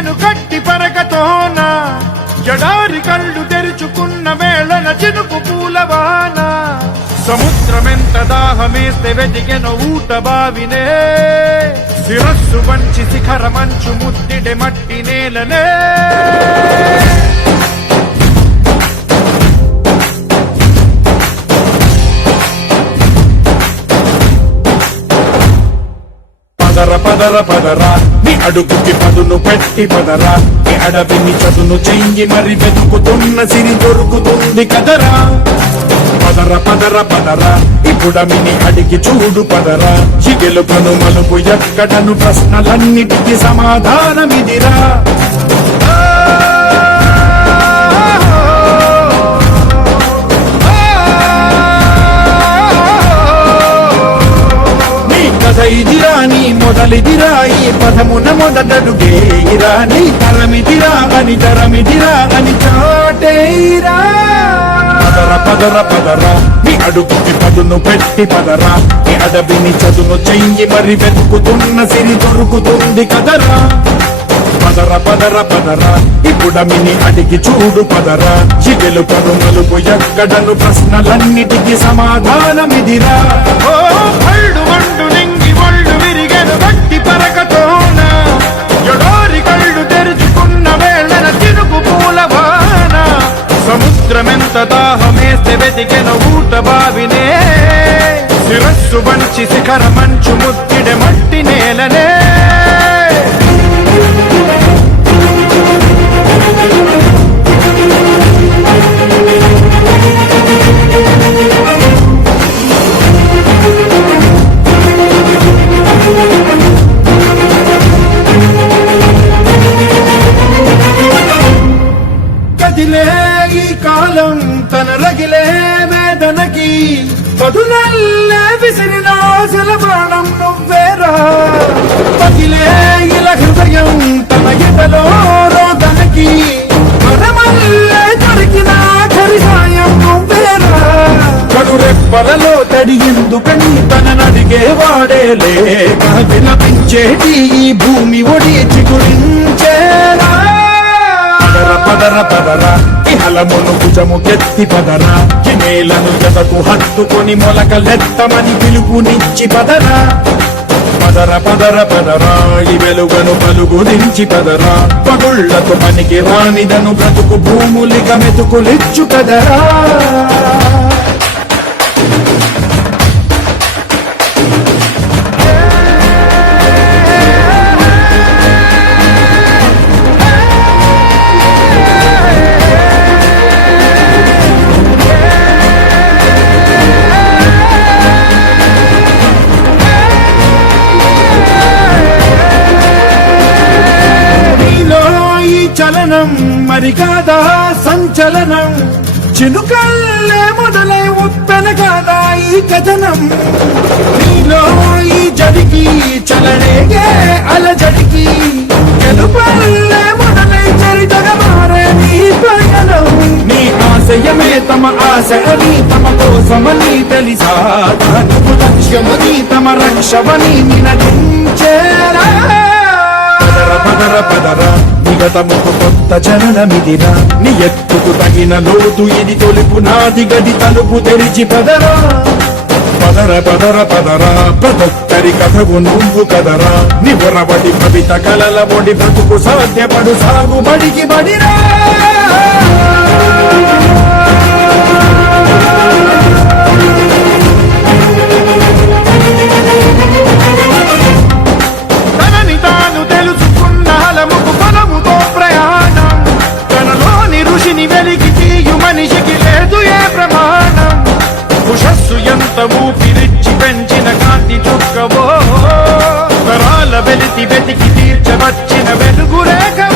విరిగెను గట్టి పరకతోన జడారి కళ్ళు తెరుచుకున్న వేళన చినుకు పూలవాన సముద్రమెంత దాహమేస్తే వెతికెను ఊట బావినే శిరస్సు వంచి శిఖర మంచు ముద్దిడె మట్టి నేలనే పదర పదర పదరా నీ అడుగుకి పదును పెట్టి పదరా నీ అడవిని చదును చెయ్యి మరి వెతుకుతున్న సిరి దొరుకుతుంది కదరా పదర పదర పదరా ఇప్పుడమిని అడిగి చూడు పదరా చిగెలు కను మలుపు ఎక్కడను ప్రశ్నలన్నిటికీ సమాధానమిదిరా ఇదిరా నీ మొదలిదిరా ఈ పదమున మొదటడుగేయిరా నీ తరమిదిరా అని తరమిదిరా అని చాటేయిరా పదర పదర పదరా నీ అడుగుకి పదును పెట్టి పదరా నీ అడవిని చదును చెయ్యి మరి వెతుకుతున్న సిరి దొరుకుతుంది కదరా పదర పదర పదరా ఇప్పుడమిని అడిగి చూడు పదరా చిగెలు కను మలుపు ఎక్కడను ప్రశ్నలన్నిటికీ సమాధానమిదిరా ఓ భళ్ళు వండు నింగి ఒళ్ళు విరిగెను గట్టి పరకతోన జడారి కళ్ళు తెరుచుకున్న వేళన చినుకు పూలవాన సముద్రమెంత దాహమేస్తే వెతికెను ఊట బావినే శిరస్సు వంచి శిఖర మంచు ముద్దిడె మట్టి నేలనే కదిలే ఈ కాలం తన రగిలే వేదనకి పదునల్లే విసిరిన ఆశల ప్రాణం నువ్వేరా పగిలే ఇలా హృదయం తన ఎదలో రోదనకి మనమల్లే దొరికిన ఆఖరి సాయం నువ్వేరా కడురెప్పలలో తడి ఎందుకని తననడిగే వాడేలే విలపించేటి ఈ భూమి ఒడి చిగురించేరా పదర పదరా ఇహలమును భుజము కెత్తి పదరా ఈ నేలను ఎదకు హత్తుకొని మొలకలెత్తమని పిలుపునిచ్చి పదరా పదర పదర పదరా ఈ వెలుగను పలుగురించి పదరా పగుళ్లతో పనికి రానిదను బ్రతుకు భూములిక మెతుకులిచ్చు కదరా చలనం మరి కాదా సంచలనం చినుకల్లే మొదలై ఉప్పెన కాదా ఈ కథనం నీలో ఈ జడికి చలనేగే అలజడికి గెలుపల్లే మొదలై చరితగా మారే నీ పయనం నీ ఆశయమే తమ ఆశ అని తమ కోసమని తెలిసా నువ్వు లక్ష్యమని తమ రక్షమని నినదించేరా పదర పదర పదరా నిగతముకు కొత్త జననమిదిరా నీ ఎత్తుకు తగిన లోతు ఇది తొలుపు నాది గది తలుపు తెరిచి పదరా పదర పదర పదరా ప్రతొక్కరి కథవు నువ్వు కదరా నివరబడి కవిత కలల ఒడి బ్రతుకు సాధ్యపడు సాగుబడికి బడిరా ఊపిరిచ్చి పెంచిన కాంతి చుక్కవో తరాల వెలితి వెతికి తీర్చవచ్చు